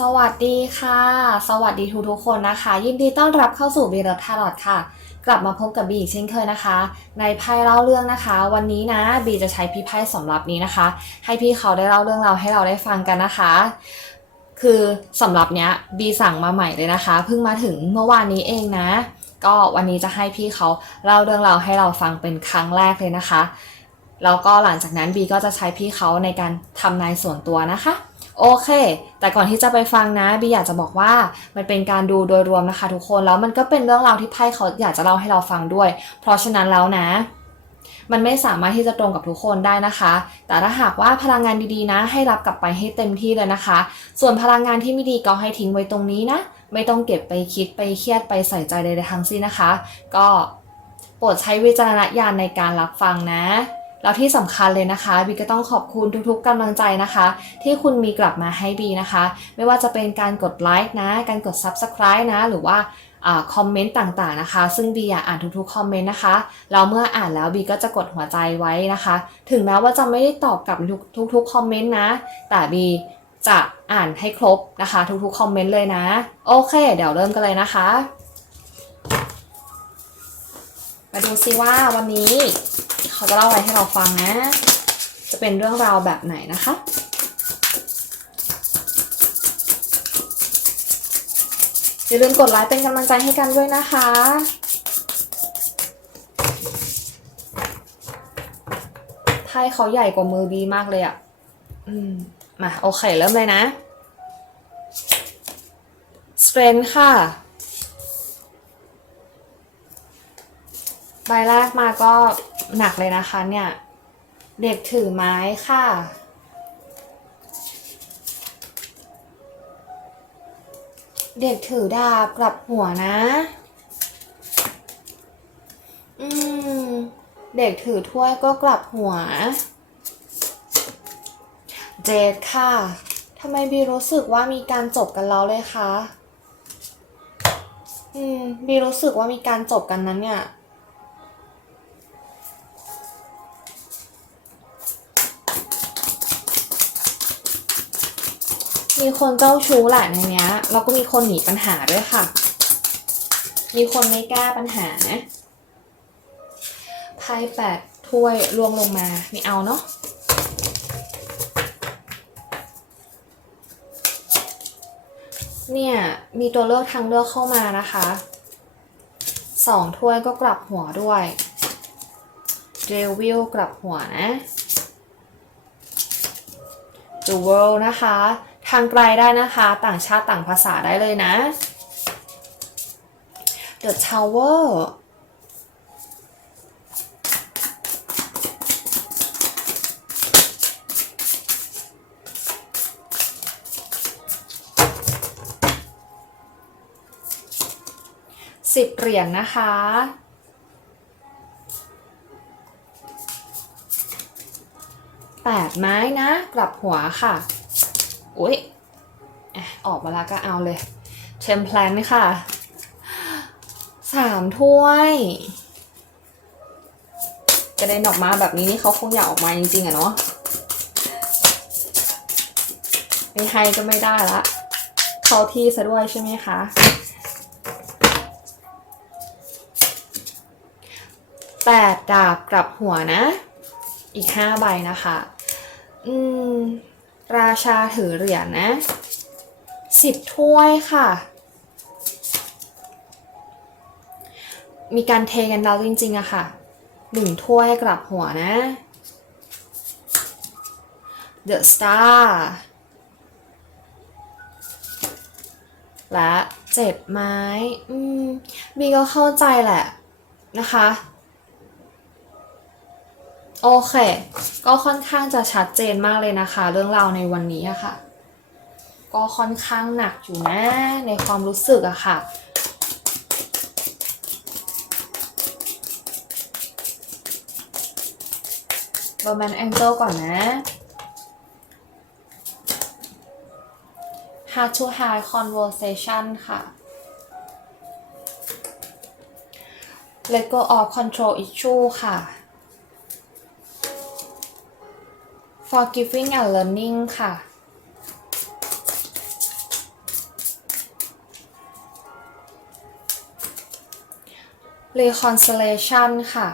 สวัสดีค่ะ สวัสดีทุกทุกๆคนนะคะ ยินดีต้อนรับเข้าสู่วีรทารอดค่ะ กลับมาพบกับบีอีกเช่นเคยนะคะ ในไพ่เล่าเรื่องนะคะ วันนี้นะบีจะใช้พี่ไพ่สำรับนี้นะคะ ให้พี่เขาได้เล่าเรื่องเราให้เราได้ฟังกันนะคะ คือสำหรับเนี้ยบีสั่งมาใหม่เลยนะคะเพิ่งมาถึงเมื่อวานนี้เองนะ ก็วันนี้จะให้พี่เขาเล่าเรื่องเราให้เราฟังเป็นครั้งแรกเลยนะคะแล้วก็หลังจากนั้นบีก็จะใช้พี่เขาในการทำนายส่วนตัวนะคะ โอเค แต่ก่อนที่จะไปฟังนะบีอยากจะบอกว่ามันเป็นการดูโดยรวมนะคะทุกคนแล้วมันก็เป็นเรื่องราวที่ไพ่เขาอยากจะเล่าให้เราฟังด้วย เพราะฉะนั้นแล้วนะ มันไม่สามารถที่จะตรงกับทุกคนได้นะคะ แต่ถ้าหากว่าพลังงานดีๆนะ ให้รับกลับไปให้เต็มที่เลยนะคะ ส่วนพลังงานที่ไม่ดีก็ให้ทิ้งไว้ตรงนี้นะ ไม่ต้องเก็บไปคิดไปเครียดไปใส่ใจใดๆทั้งสิ้นนะคะ ก็โปรดใช้วิจารณญาณในการรับฟังนะ แล้วที่สำคัญเลยนะคะบีก็ต้องขอบคุณทุกๆกำลังใจนะคะ ที่คุณมีกลับมาให้บีนะคะ ไม่ว่าจะเป็นการกดไลค์นะ การกด Subscribe นะ หรือว่าอาคอมเมนต์ต่างๆนะคะ ซึ่งบีอ่านทุกๆคอมเมนต์นะคะแล้วเมื่ออ่านแล้วบีก็จะกดหัวใจไว้นะคะ ถึงแม้ว่าจะไม่ได้ตอบกลับทุกๆคอมเมนต์นะ แต่บีจะอ่านให้ครบนะคะ ทุกๆคอมเมนต์เลยนะ โอเค เดี๋ยวเริ่มกันเลยนะคะ มาดูซิว่าวันนี้ เขาจะเล่าอะไรให้เราฟังนะ จะเป็นเรื่องราวแบบไหนนะคะ อย่าลืมกดไลค์เป็นกำลังใจให้กันด้วยนะคะไพ่เขาใหญ่กว่ามือบีมากเลยอะ่ะ อืม มา โอเค เริ่มเลยนะ strength ค่ะ ใบแรกมาก็หนักเลยนะคะเนี่ย เด็กถือไม้ค่ะ เด็กถือดาบกลับหัวนะ อืม เด็กถือถ้วยก็กลับหัว เจดค่ะทำไมบีรู้สึกว่ามีการจบกันแล้วเลยคะ อืมบีรู้สึกว่ามีการจบกันนั้นเนี่ย มีคนเจ้าชู้แหละในเนี้ยแล้วก็มีคนหนีปัญหาด้วยค่ะ มีคนไม่แก้ปัญหาไพ่แปดถ้วยรวงลงมาไม่เอาเนาะเนี่ย มีตัวเลือกทางเลือกเข้ามานะคะสองถ้วยก็กลับหัวด้วยเดวิลกลับหัวนะ The World นะคะ ทางไกลได้นะคะ ต่างชาติต่างภาษาได้เลยนะ The Tower สิบเหรียญนะคะ แปดไม้นะ กลับหัวค่ะ อุ้ยอออกมาแล้วก็เอาเลยเทมเพลนค่ะสามถ้วยกระเด็นออกมาแบบนี้นี่เขาคงอยากออกมาจริงๆอะเนาะไม่ให้ก็ไม่ได้ละ เข้าที่ซะด้วยใช่ไหมคะแปดดาบกลับหัวนะ อีกห้าใบนะคะ อืม ราชาถือเหรียญนะสิบถ้วยค่ะ มีการเทกันแล้วจริงๆอะค่ะหนึ่งถ้วยกลับหัวนะ The Star และเจ็ดไม้ อืมบีก็เข้าใจแหละนะคะ โอเค ก็ค่อนข้างจะชัดเจนมากเลยนะคะ เรื่องราวในวันนี้อะค่ะ ก็ค่อนข้างหนักอยู่นะในความรู้สึกอะค่ะโรแมนแองเจิลก่อนนะ Hard to Hard Conversation ค่ะ Let go of control issue ค่ะ forgiving and learning ค่ะ reconciliation ค่ะ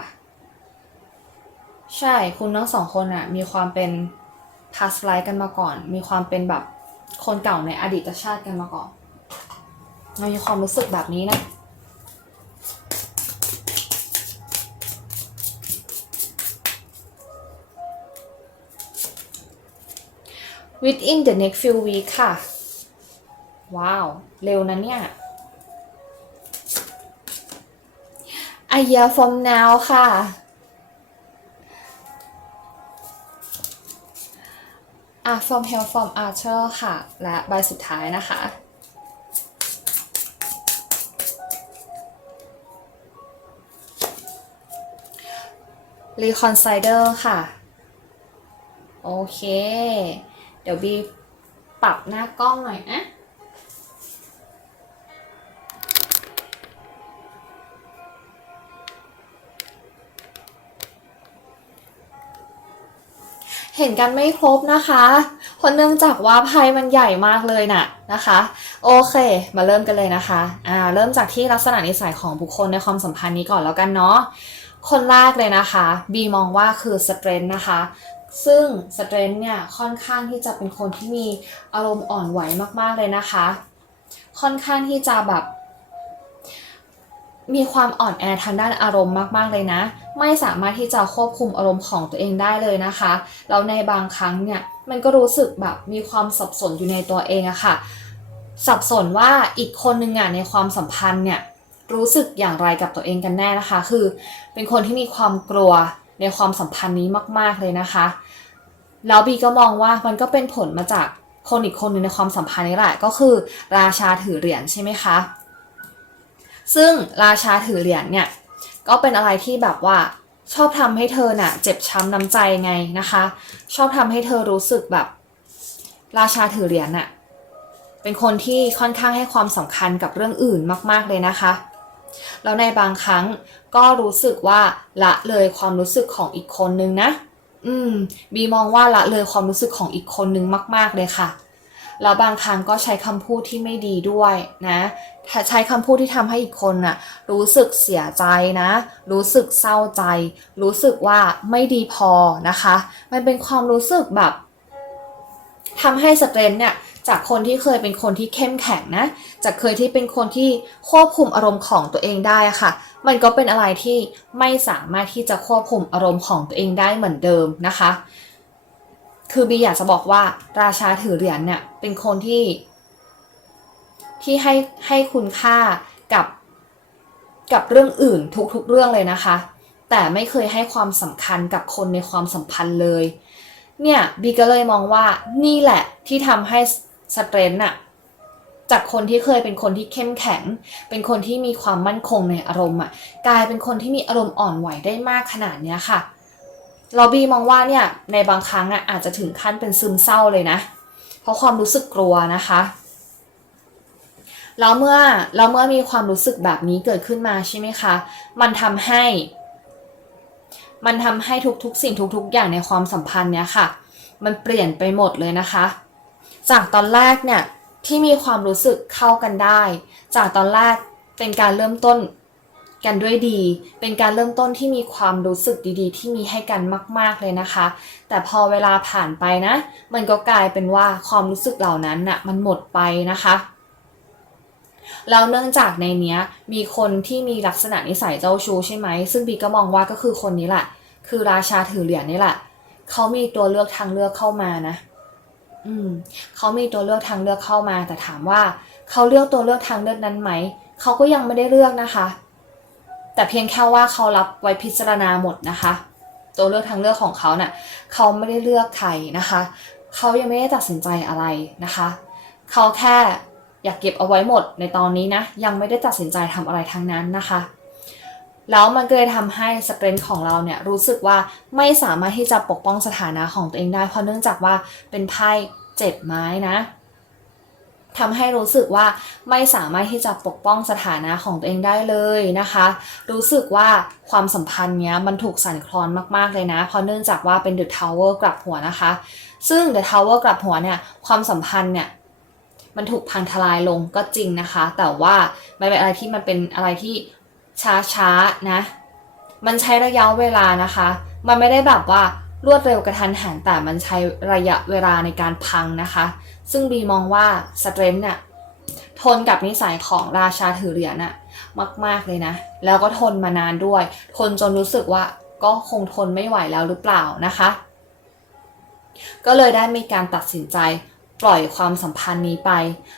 ใช่คุณทั้งสองคนอะมีความเป็น past life กันมาก่อน มีความเป็นแบบคนเก่าในอดีตชาติกันมาก่อน เรามีความรู้สึกแบบนี้นะ within the next few week ค่ะ ว้าว เร็วนะเนี่ย a year from now ค่ะ อะ from hell from archer ค่ะ และใบสุดท้ายนะคะ reconciler ค่ะ โอเค เดี๋ยวบีปรับหน้ากล้องหน่อยนะเห็นกันไม่ครบนะคะเพราะเนื่องจากว่าไพ่มันใหญ่มากเลยน่ะนะคะ โอเค มาเริ่มกันเลยนะคะ อ่า เริ่มจากที่ลักษณะนิสัยของบุคคลในความสัมพันธ์นี้ก่อนแล้วกันเนาะ คนแรกเลยนะคะ บีมองว่าคือสเตรนนะคะ ซึ่งสเตรนเนี่ยค่อนข้างที่จะเป็นคนที่มีอารมณ์อ่อนไหวมากๆเลยนะคะ ค่อนข้างที่จะแบบ มีความอ่อนแอทางด้านอารมณ์มากๆเลยนะ ไม่สามารถที่จะควบคุมอารมณ์ของตัวเองได้เลยนะคะแล้วในบางครั้งเนี่ยมันก็รู้สึกแบบมีความสับสนอยู่ในตัวเองอะค่ะ สับสนว่าอีกคนนึงอะในความสัมพันธ์เนี่ยรู้สึกอย่างไรกับตัวเองกันแน่นะคะ คือเป็นคนที่มีความกลัวในความสัมพันธ์นี้มาก ๆ เลยนะคะ แล้วบีก็มองว่ามันก็เป็นผลมาจากคนอีกคนหนึ่งในความสัมพันธ์นี้แหละก็คือ ราชาถือเหรียญใช่ไหมคะ ซึ่งราชาถือเหรียญเนี่ยก็เป็นอะไรที่แบบว่าชอบทำให้เธอน่ะ เจ็บช้ำน้ำใจไงนะคะ ชอบทำให้เธอรู้สึกแบบ ราชาถือเหรียญน่ะเป็นคนที่ค่อนข้างให้ความสำคัญกับเรื่องอื่นมาก ๆเลยนะคะ แล้วในบางครั้งก็รู้สึกว่าละเลยความรู้สึกของอีกคนนึงนะ อืม บีมองว่าละเลยความรู้สึกของอีกคนนึงมาก ๆ เลยค่ะ แล้วบางครั้งก็ใช้คำพูดที่ไม่ดีด้วยนะถ้าใช้คำพูดที่ทำให้อีกคนน่ะ รู้สึกเสียใจนะ รู้สึกเศร้าใจ รู้สึกว่าไม่ดีพอนะคะ มันเป็นความรู้สึกแบบทำให้สเตรนเนี่ย จากคนที่เคยเป็นคนที่เข้มแข็งนะ จากเคยที่เป็นคนที่ควบคุมอารมณ์ของตัวเองได้ค่ะ มันก็เป็นอะไรที่ไม่สามารถที่จะควบคุมอารมณ์ของตัวเองได้เหมือนเดิมนะคะ คือบีอยากจะบอกว่าราชาถือเหรียญเนี่ยเป็นคนที่ ที่ให้ให้คุณค่ากับกับเรื่องอื่นทุกๆเรื่องเลยนะคะ แต่ไม่เคยให้ความสำคัญกับคนในความสัมพันธ์เลย เนี่ยบีก็เลยมองว่านี่แหละที่ทำให้ สเตรนน่ะจากคนที่เคยเป็นคนที่เข้มแข็ง เป็นคนที่มีความมั่นคงในอารมณ์อะกลายเป็นคนที่มีอารมณ์อ่อนไหวได้มากขนาดเนี้ยค่ะเราบีมองว่าเนี่ยในบางครั้งอะอาจจะถึงขั้นเป็นซึมเศร้าเลยนะ เพราะความรู้สึกกลัวนะคะแล้วเมื่อแล้วเมื่อมีความรู้สึกแบบนี้เกิดขึ้นมาใช่ไหมคะ มันทำให้ มันทำให้ทุกๆ สิ่งทุก ๆ อย่างในความสัมพันธ์เนี้ยค่ะ มันเปลี่ยนไปหมดเลยนะคะ จากตอนแรกเนี่ยที่มีความรู้สึกเข้ากันได้ จากตอนแรกเป็นการเริ่มต้นกันด้วยดี เป็นการเริ่มต้นที่มีความรู้สึกดีๆ ที่มีให้กันมาก ๆเลยนะคะ แต่พอเวลาผ่านไปนะ มันก็กลายเป็นว่าความรู้สึกเหล่านั้นน่ะมันหมดไปนะคะแล้วเนื่องจากในเนี้ยมีคนที่มีลักษณะนิสัยเจ้าชู้ใช่ไหม ซึ่งบีก็มองว่าก็คือคนนี้แหละ คือราชาถือเหรียญนี่แหละ เขามีตัวเลือกทางเลือกเข้ามานะ อืมเขามีตัวเลือกทางเลือกเข้ามา แต่ถามว่าเขาเลือกตัวเลือกทางเลือกนั้นไหม เขาก็ยังไม่ได้เลือกนะคะ แต่เพียงแค่ว่าเขารับไว้พิจารณาหมดนะคะ ตัวเลือกทางเลือกของเขาเนะ่ะเขาไม่ได้เลือกใครนะคะ เขายังไม่ได้ตัดสินใจอะไรนะคะ เขาแค่อยากเก็บเอาไว้หมดในตอนนี้นะ ยังไม่ได้ตัดสินใจทำอะไรทั้งนั้นนะคะ แล้วมันก็เลยทำให้สเตรนท์ของเราเนี่ยรู้สึกว่าไม่สามารถที่จะปกป้องสถานะของตัวเองได้ เพราะเนื่องจากว่าเป็นไพ่เจ็ดไม้นะทำให้รู้สึกว่าไม่สามารถที่จะปกป้องสถานะของตัวเองได้เลยนะคะ รู้สึกว่าความสัมพันธ์เนี้ยมันถูกสั่นคลอนมากๆเลยนะ เพราะเนื่องจากว่าเป็น The Tower กลับหัวนะคะ ซึ่ง The Tower กลับหัวเนี่ยความสัมพันธ์เนี่ยมันถูกพังทลายลงก็จริงนะคะ แต่ว่ามันเป็นอะไรที่มันเป็นอะไรที่ ช้าๆนะ มันใช้ระยะเวลานะคะ มันไม่ได้แบบว่ารวดเร็วกระทันหันแต่มันใช้ระยะเวลาในการพังนะคะ ซึ่งบีมองว่าสเตรนเนี่ยทนกับนิสัยของราชาถือเหรียญน่ะมาก ๆเลยนะ แล้วก็ทนมานานด้วย ทนจนรู้สึกว่าก็คงทนไม่ไหวแล้วหรือเปล่านะคะ ก็เลยได้มีการตัดสินใจปล่อยความสัมพันธ์นี้ไป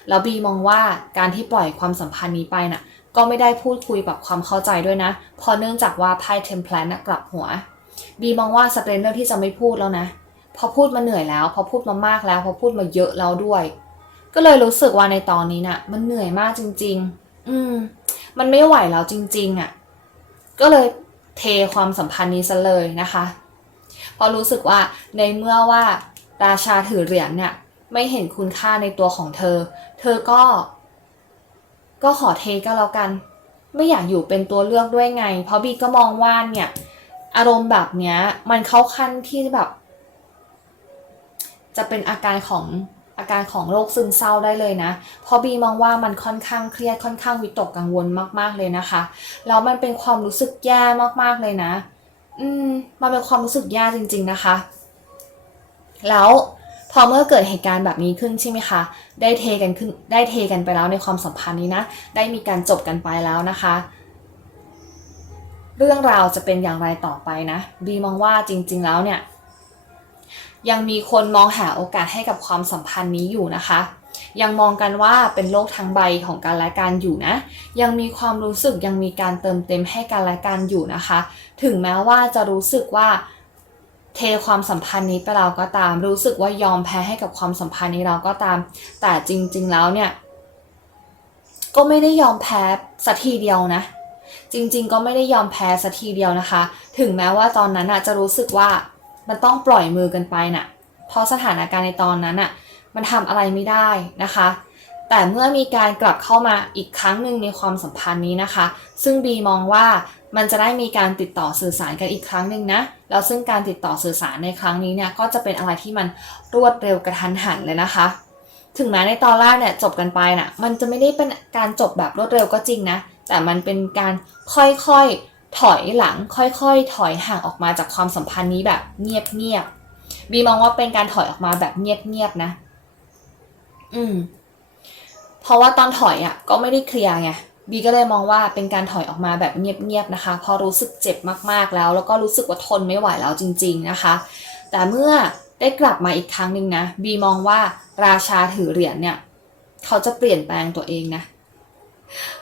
แล้วบีมองว่าการที่ปล่อยความสัมพันธ์นี้ไปน่ะ ก็ไม่ได้พูดคุยแบบความเข้าใจด้วยนะเพราะเนื่องจากว่าไพ่เทมเพลนกลับหัว บีมองว่าสเตรนเลือกที่จะไม่พูดแล้วนะ พอพูดมาเหนื่อยแล้ว พอพูดมามากแล้ว พอพูดมาเยอะแล้วด้วย ก็เลยรู้สึกว่าในตอนนี้น่ะ มันเหนื่อยมากจริง ๆ อืม มันไม่ไหวแล้วจริง ๆอะ ก็เลยเทความสัมพันธ์นี้ซะเลยนะคะเพราะรู้สึกว่าในเมื่อว่าราชาถือเหรียญเนี่ยไม่เห็นคุณค่าในตัวของเธอ เธอก็ ก็ขอเทก็แล้วกัน ไม่อยากอยู่เป็นตัวเลือกด้วยไง เพราะบีก็มองว่าเนี่ย อารมณ์แบบเนี้ย มันเข้าขั้นที่แบบ จะเป็นอาการของอาการของโรคซึมเศร้าได้เลยนะ เพราะบีมองว่ามันค่อนข้างเครียดค่อนข้างวิตกกังวลมาก ๆเลยนะคะ แล้วมันเป็นความรู้สึกแย่มากๆเลยนะ อืม มันเป็นความรู้สึกแย่จริง ๆนะคะ แล้ว พอเมื่อเกิดเหตุการณ์แบบนี้ขึ้นใช่ไหมคะ ได้เทกันขึ้น ได้เทกันไปแล้วในความสัมพันธ์นี้นะ ได้มีการจบกันไปแล้วนะคะ เรื่องราวจะเป็นอย่างไรต่อไปนะ บีมองว่าจริง ๆ แล้วเนี่ย ยังมีคนมองหาโอกาสให้กับความสัมพันธ์นี้อยู่นะคะยังมองกันว่าเป็นโลกทั้งใบของการและการอยู่นะ ยังมีความรู้สึกยังมีการเติมเต็มให้กันและกันอยู่นะคะ ถึงแม้ว่าจะรู้สึกว่า เทความสัมพันธ์นี้ไปเราก็ตาม รู้สึกว่ายอมแพ้ให้กับความสัมพันธ์นี้เราก็ตาม แต่จริง ๆ แล้วเนี่ย ก็ไม่ได้ยอมแพ้สักทีเดียวนะ จริง ๆ ก็ไม่ได้ยอมแพ้สักทีเดียวนะคะ ถึงแม้ว่าตอนนั้นอะจะรู้สึกว่ามันต้องปล่อยมือกันไปน่ะ เพราะสถานการณ์ในตอนนั้นอะมันทำอะไรไม่ได้นะคะ แต่เมื่อมีการกลับเข้ามาอีกครั้งหนึ่งในความสัมพันธ์นี้นะคะ ซึ่งบีมองว่า มันจะได้มีการติดต่อสื่อสารกันอีกครั้งหนึ่งนะ แล้วซึ่งการติดต่อสื่อสารในครั้งนี้เนี่ยก็จะเป็นอะไรที่มันรวดเร็วกระทันหันเลยนะคะ ถึงแม้ในตอนแรกเนี่ยจบกันไปน่ะ มันจะไม่ได้เป็นการจบแบบรวดเร็วก็จริงนะ แต่มันเป็นการค่อยๆถอยหลัง ค่อยๆ ถอยห่างออกมาจากความสัมพันธ์นี้แบบเงียบๆ บีมองว่าเป็นการถอยออกมาแบบเงียบๆนะ อืม เพราะว่าตอนถอยอะ ก็ไม่ได้เคลียร์ไง บีก็เลยมองว่าเป็นการถอยออกมาแบบเงียบๆนะคะเพราะรู้สึกเจ็บมากๆแล้ว แล้วก็รู้สึกว่าทนไม่ไหวแล้วจริง ๆนะคะ แต่เมื่อได้กลับมาอีกครั้งหนึ่งนะบีมองว่าราชาถือเหรียญเนี่ยเขาจะเปลี่ยนแปลงตัวเองนะ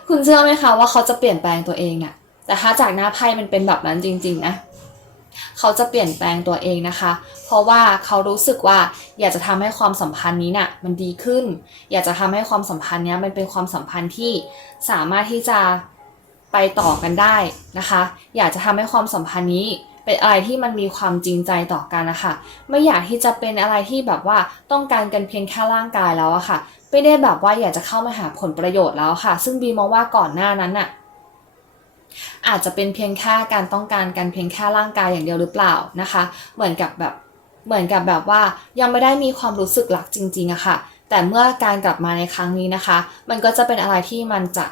คุณเชื่อไหมคะว่าเขาจะเปลี่ยนแปลงตัวเองน่ะแต่ถ้าจากหน้าไพ่มันเป็นแบบนั้นจริง ๆ นะ เขาจะเปลี่ยนแปลงตัวเองนะคะ เพราะว่าเขารู้สึกว่าอยากจะทำให้ความสัมพันธ์นี้น่ะมันดีขึ้น อยากจะทำให้ความสัมพันธ์เนี้ยมันเป็นความสัมพันธ์ที่สามารถที่จะไปต่อกันได้นะคะ อยากจะทำให้ความสัมพันธ์นี้เป็นอะไรที่มันมีความจริงใจต่อกันนะคะ ไม่อยากที่จะเป็นอะไรที่แบบว่าต้องการกันเพียงแค่ร่างกายแล้วอะค่ะ ไม่ได้แบบว่าอยากจะเข้ามาหาผลประโยชน์แล้วค่ะ ซึ่งบีมองว่าก่อนหน้านั้นน่ะ อาจจะเป็นเพียงแค่การต้องการกันเพียงแค่ร่างกายอย่างเดียวหรือเปล่านะคะ เหมือนกับแบบเหมือนกับแบบว่ายังไม่ได้มีความรู้สึกรักจริงๆอะค่ะ แต่เมื่อการกลับมาในครั้งนี้นะคะ มันก็จะเป็นอะไรที่มันจะ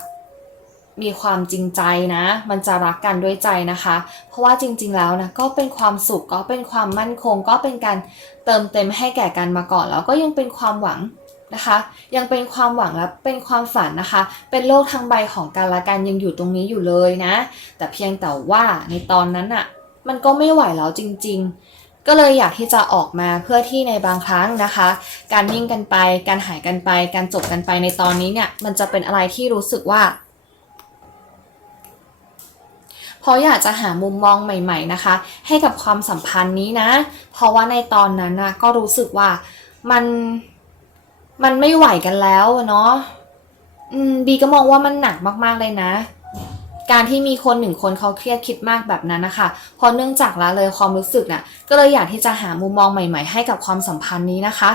มีความจริงใจนะ มันจะรักกันด้วยใจนะคะ เพราะว่าจริง ๆ แล้วนะ ก็เป็นความสุข ก็เป็นความมั่นคง ก็เป็นการเติมเต็มให้แก่กันมาก่อน แล้วก็ยังเป็นความหวัง นะคะ ยังเป็นความหวังและเป็นความฝันนะคะ เป็นโลกทั้งใบของกันและกันยังอยู่ตรงนี้อยู่เลยนะ แต่เพียงแต่ว่าในตอนนั้นอะมันก็ไม่ไหวแล้วจริง ๆ ก็เลยอยากที่จะออกมาเพื่อที่ในบางครั้งนะคะ การนิ่งกันไป การหายกันไป การจบกันไปในตอนนี้เนี่ย มันจะเป็นอะไรที่รู้สึกว่าเพราะอยากจะหามุมมองใหม่ ๆนะคะ ให้กับความสัมพันธ์นี้นะ เพราะว่าในตอนนั้นนะก็รู้สึกว่ามัน มันไม่ไหวกันแล้วเนาะอืมบีก็มองว่ามันหนักมากๆเลยนะ การที่มีคนหนึ่งคนเขาเครียดคิดมากแบบนั้นนะคะเพราะเนื่องจากละเลยความรู้สึกน่ะ ก็เลยอยากที่จะหามุมมองใหม่ๆ ให้กับความสัมพันธ์นี้นะคะ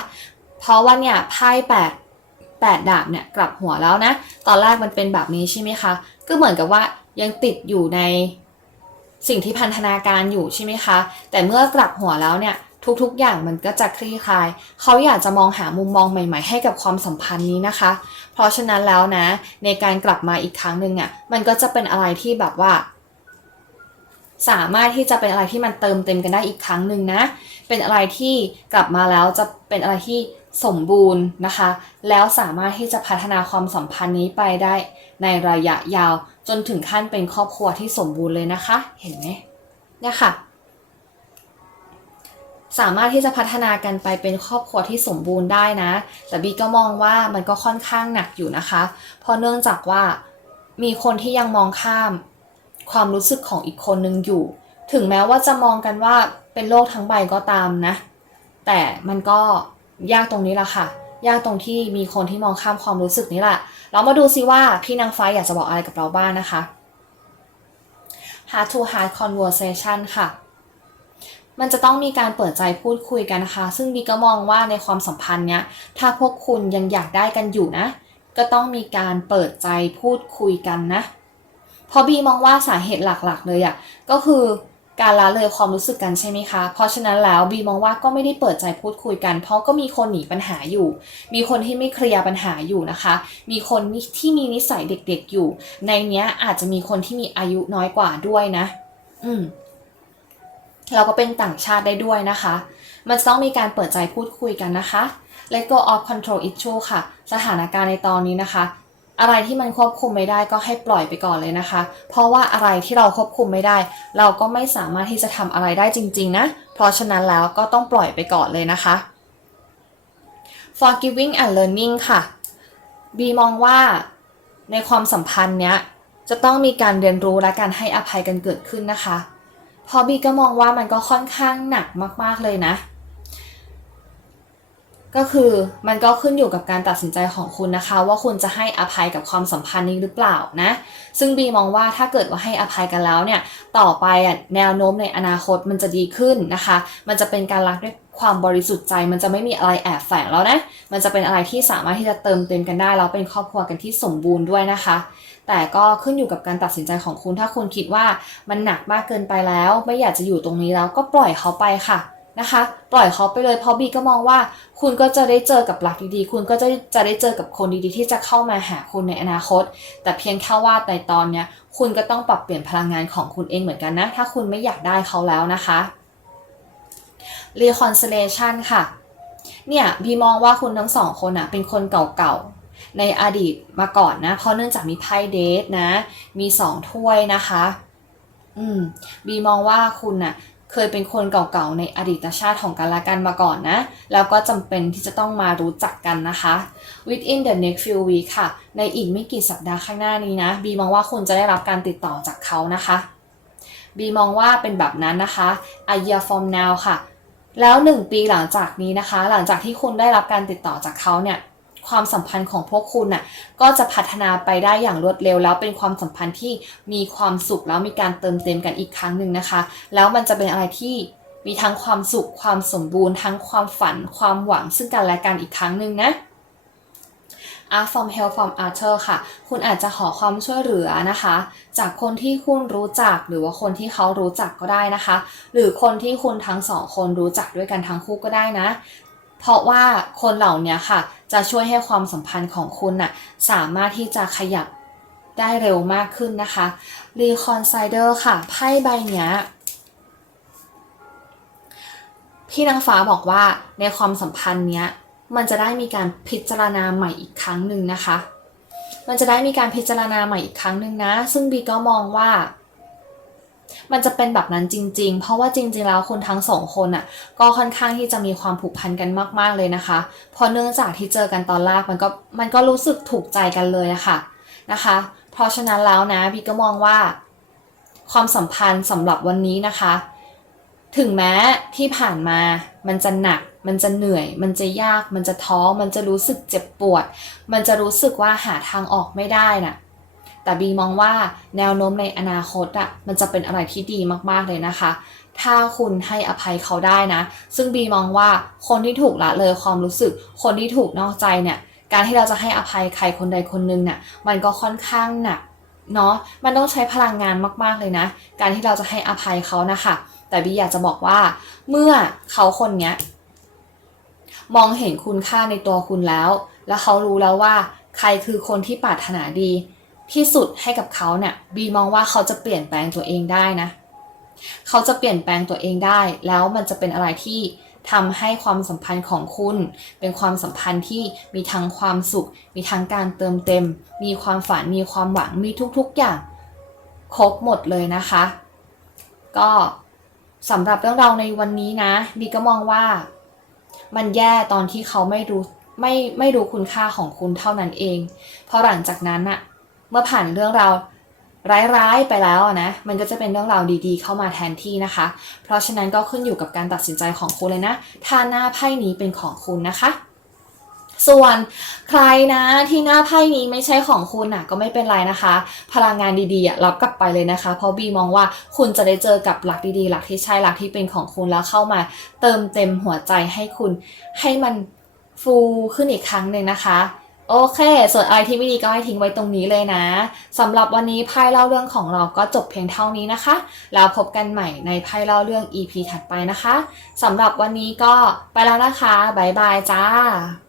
เพราะว่าเนี่ยไพ่แปดแปดดาบเนี่ยกลับหัวแล้วนะ ตอนแรกมันเป็นแบบนี้ใช่ไหมคะ ก็เหมือนกับว่ายังติดอยู่ในสิ่งที่พันธนาการอยู่ใช่ไหมคะ แต่เมื่อกลับหัวแล้วเนี่ย ทุกๆ อย่างมันก็จะคลี่คลาย เขาอยากจะมองหามุมมองใหม่ ๆ ให้กับความสัมพันธ์นี้นะคะ เพราะฉะนั้นแล้วนะ ในการกลับมาอีกครั้งหนึ่งอะ่ะมันก็จะเป็นอะไรที่แบบว่า สามารถที่จะเป็นอะไรที่มันเติมเต็มกันได้อีกครั้งหนึ่งนะ เป็นอะไรที่กลับมาแล้วจะเป็นอะไรที่สมบูรณ์นะคะ แล้วสามารถที่จะพัฒนาความสัมพันธ์นี้ไปได้ในระยะยาวจนถึงขั้นเป็นครอบครัวที่สมบูรณ์เลยนะคะ เห็นไหมเนี่ยค่ะ สามารถที่จะพัฒนากันไปเป็นครอบครัวที่สมบูรณ์ได้นะ แต่บีก็มองว่ามันก็ค่อนข้างหนักอยู่นะคะ เพราะเนื่องจากว่ามีคนที่ยังมองข้าม ความรู้สึกของอีกคนนึงอยู่ ถึงแม้ว่าจะมองกันว่าเป็นโลกทั้งใบก็ตามนะ แต่มันก็ยากตรงนี้แหละค่ะ ยากตรงที่มีคนที่มองข้ามความรู้สึกนี้แหละ เรามาดูซิว่าพี่นางฟ้าอยากจะบอกอะไรกับเราบ้างนะคะ Heart to Heart Conversation ค่ะ มันจะต้องมีการเปิดใจพูดคุยกันนะคะ ซึ่งบีก็มองว่าในความสัมพันธ์เนี้ย ถ้าพวกคุณยังอยากได้กันอยู่นะ ก็ต้องมีการเปิดใจพูดคุยกันนะ เพราะบีมองว่าสาเหตุหลักๆ เลยอะ่ะ ก็คือการละเลยความรู้สึกกันใช่ไหมคะ เพราะฉะนั้นแล้วบีมองว่าก็ไม่ได้เปิดใจพูดคุยกัน เพราะก็มีคนหนีปัญหาอยู่ มีคนที่ไม่เคลียร์ปัญหาอยู่นะคะ มีคนที่มีนิสัยเด็กๆอยู่ ในเนี้ยอาจจะมีคนที่มีอายุน้อยกว่าด้วยนะ อืม เราก็เป็นต่างชาติได้ด้วยนะคะ มันต้องมีการเปิดใจพูดคุยกันนะคะ Let go of control issue ค่ะ สถานการณ์ในตอนนี้นะคะ อะไรที่มันควบคุมไม่ได้ก็ให้ปล่อยไปก่อนเลยนะคะ เพราะว่าอะไรที่เราควบคุมไม่ได้ เราก็ไม่สามารถที่จะทำอะไรได้จริง ๆ นะ เพราะฉะนั้นแล้วก็ต้องปล่อยไปก่อนเลยนะคะ forgiving and learning ค่ะบีมองว่าในความสัมพันธ์เนี้ยจะต้องมีการเรียนรู้และการให้อภัยกันเกิดขึ้นนะคะ เพราะบีก็มองว่ามันก็ค่อนข้างหนักมากๆเลยนะ ก็คือมันก็ขึ้นอยู่กับการตัดสินใจของคุณนะคะ ว่าคุณจะให้อภัยกับความสัมพันธ์นี้หรือเปล่านะ ซึ่งบีมองว่าถ้าเกิดว่าให้อภัยกันแล้วเนี่ยต่อไปอะแนวโน้มในอนาคตมันจะดีขึ้นนะคะ มันจะเป็นการรักด้วยความบริสุทธิ์ใจ มันจะไม่มีอะไรแอบแฝงแล้วนะ มันจะเป็นอะไรที่สามารถที่จะเติมเต็มกันได้แล้วเป็นครอบครัวกันที่สมบูรณ์ด้วยนะคะ แต่ก็ขึ้นอยู่กับการตัดสินใจของคุณ ถ้าคุณคิดว่ามันหนักมากเกินไปแล้ว ไม่อยากจะอยู่ตรงนี้แล้วก็ปล่อยเขาไปค่ะ นะคะ ปล่อยเขาไปเลยเพราะบีก็มองว่าคุณก็จะได้เจอกับรักดีๆ คุณก็จะจะได้เจอกับคนดีๆ ที่จะเข้ามาหาคุณในอนาคต แต่เพียงแค่ว่าในตอนเนี้ยคุณก็ต้องปรับเปลี่ยนพลังงานของคุณเองเหมือนกันนะ ถ้าคุณไม่อยากได้เขาแล้วนะคะ reconciliation ค่ะ เนี่ยบีมองว่าคุณทั้งสองคนอะเป็นคนเก่าๆ ในอดีตมาก่อนนะ เพราะเนื่องจากมีไพ่เดทนะ มีสองถ้วยนะคะ อืมบีมองว่าคุณน่ะ เคยเป็นคนเก่าๆในอดีตชาติของกันและกันมาก่อนนะ แล้วก็จำเป็นที่จะต้องมารู้จักกันนะคะ within the next few weeks ค่ะ ในอีกไม่กี่สัปดาห์ข้างหน้านี้นะ บีมองว่าคุณจะได้รับการติดต่อจากเขานะคะ บีมองว่าเป็นแบบนั้นนะคะ a year from now ค่ะ แล้วหนึ่งปีหลังจากนี้นะคะ หลังจากที่คุณได้รับการติดต่อจากเขาเนี่ย ความสัมพันธ์ของพวกคุณน่ะก็จะพัฒนาไปได้อย่างรวดเร็ว แล้วเป็นความสัมพันธ์ที่มีความสุขแล้วมีการเติมเต็มกันอีกครั้งหนึ่งนะคะ แล้วมันจะเป็นอะไรที่มีทั้งความสุขความสมบูรณ์ ทั้งความฝัน ความหวังซึ่งกันและกันอีกครั้งหนึ่งนะ Ask from help from Arthur ค่ะ คุณอาจจะขอความช่วยเหลือนะคะ จากคนที่คุณรู้จักหรือว่าคนที่เขารู้จักก็ได้นะคะ หรือคนที่คุณทั้งสองคนรู้จักด้วยกันทั้งคู่ก็ได้นะ เพราะว่าคนเหล่านี้ค่ะ จะช่วยให้ความสัมพันธ์ของคุณน่ะสามารถที่จะขยับได้เร็วมากขึ้นนะคะ Reconciler ค่ะไพ่ใบเนี้ยพี่นางฟ้าบอกว่าในความสัมพันธ์เนี้ยมันจะได้มีการพิจารณาใหม่อีกครั้งหนึ่งนะคะ มันจะได้มีการพิจารณาใหม่อีกครั้งหนึ่งนะ ซึ่งบีก็มองว่า มันจะเป็นแบบนั้นจริง ๆ เพราะว่าจริง ๆ แล้วคนทั้งสองคนอะ ก็ค่อนข้างที่จะมีความผูกพันกันมาก ๆ เลยนะคะ เพราะเนื่องจากที่เจอกันตอนแรกมันก็มันก็รู้สึกถูกใจกันเลยอะค่ะนะคะ เพราะฉะนั้นแล้วนะบีก็มองว่า ความสัมพันธ์สำหรับวันนี้นะคะ ถึงแม้ที่ผ่านมามันจะหนักมันจะเหนื่อย มันจะยาก มันจะท้อ มันจะรู้สึกเจ็บปวด มันจะรู้สึกว่าหาทางออกไม่ได้น่ะ แต่บีมองว่าแนวโน้มในอนาคตอะมันจะเป็นอะไรที่ดีมากๆเลยนะคะ ถ้าคุณให้อภัยเขาได้นะ ซึ่งบีมองว่าคนที่ถูกละเลยความรู้สึก คนที่ถูกนอกใจเนี่ยการที่เราจะให้อภัยใครคนใดคนหนึ่งเนี่ยมันก็ค่อนข้างหนักเนาะมันต้องใช้พลังงานมากๆเลยนะ การที่เราจะให้อภัยเขานะคะ แต่บีอยากจะบอกว่า เมื่อเขาคนเนี้ยมองเห็นคุณค่าในตัวคุณแล้ว แล้วเขารู้แล้วว่า ใครคือคนที่ปรารถนาดี ที่สุดให้กับเขาเนี่ยบีมองว่าเขาจะเปลี่ยนแปลงตัวเองได้นะ เขาจะเปลี่ยนแปลงตัวเองได้ แล้วมันจะเป็นอะไรที่ทำให้ความสัมพันธ์ของคุณ เป็นความสัมพันธ์ที่มีทั้งความสุข มีทั้งการเติมเต็ม มีความฝันมีความหวังมีทุกๆอย่างครบหมดเลยนะคะ ก็สำหรับเรื่องราวในวันนี้นะบีก็มองว่า มันแย่ตอนที่เขาไม่รู้ไม่ไม่รู้คุณค่าของคุณเท่านั้นเอง เพราะหลังจากนั้นอะ มื่อผ่านเรื่องราวร้ายๆไปแล้วนะ มันก็จะเป็นเรื่องราวดีๆ เข้ามาแทนที่นะคะ เพราะฉะนั้นก็ขึ้นอยู่กับการตัดสินใจของคุณเลยนะถ้าหน้าไพ่นี้เป็นของคุณนะคะ ส่วนใครนะที่หน้าไพ่นี้ไม่ใช่ของคุณอะก็ไม่เป็นไรนะคะ พลังงานดีๆรับกลับไปเลยนะคะ เพราะบีมองว่าคุณจะได้เจอกับหลักดีๆ หลักที่ใช่หลักที่เป็นของคุณแล้วเข้ามา เติมเต็มหัวใจให้คุณ ให้มันฟูขึ้นอีกครั้งหนึ่งนะคะ โอเค ส่วนอะไรที่ไม่ดีก็ให้ทิ้งไว้ตรงนี้เลยนะสำหรับวันนี้ไพ่เล่าเรื่องของเราก็จบเพียงเท่านี้นะคะ แล้วพบกันใหม่ในไพ่เล่าเรื่อง EP ถัดไปนะคะสำหรับวันนี้ก็ไปแล้วนะคะ บ๊ายบายจ้า